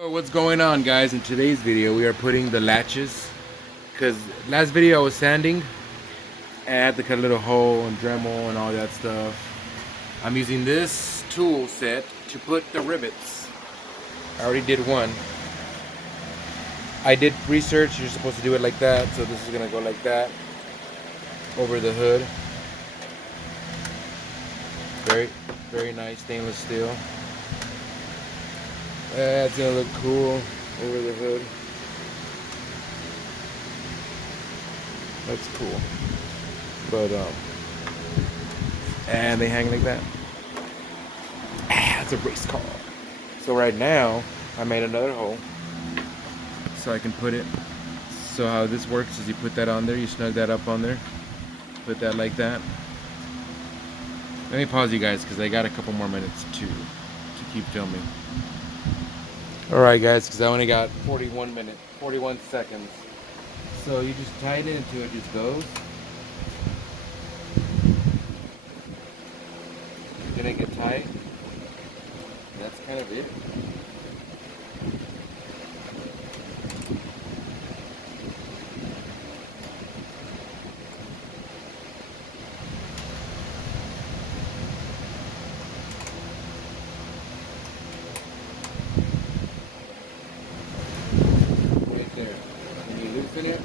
So what's going on, guys? In today's video we are putting the latches, because last video I was sanding and I had to cut a little hole and Dremel and all that stuff. I'm using this tool set to put the rivets. I already did one. I did research, you're supposed to do it like that, so this is gonna go like that over the hood. Very nice stainless steel. That's gonna look cool over the hood. That's cool. But and they hang like that. It's a race car. So right now I made another hole so I can put it. So how this works is you put that on there, you snug that up on there, put that like that. Let me pause you guys because I got a couple more minutes to keep filming. Alright guys, because I only got 41 seconds. So you just tighten it until it just goes. Then it get tight. That's kind of it. Right there. When you loosen it,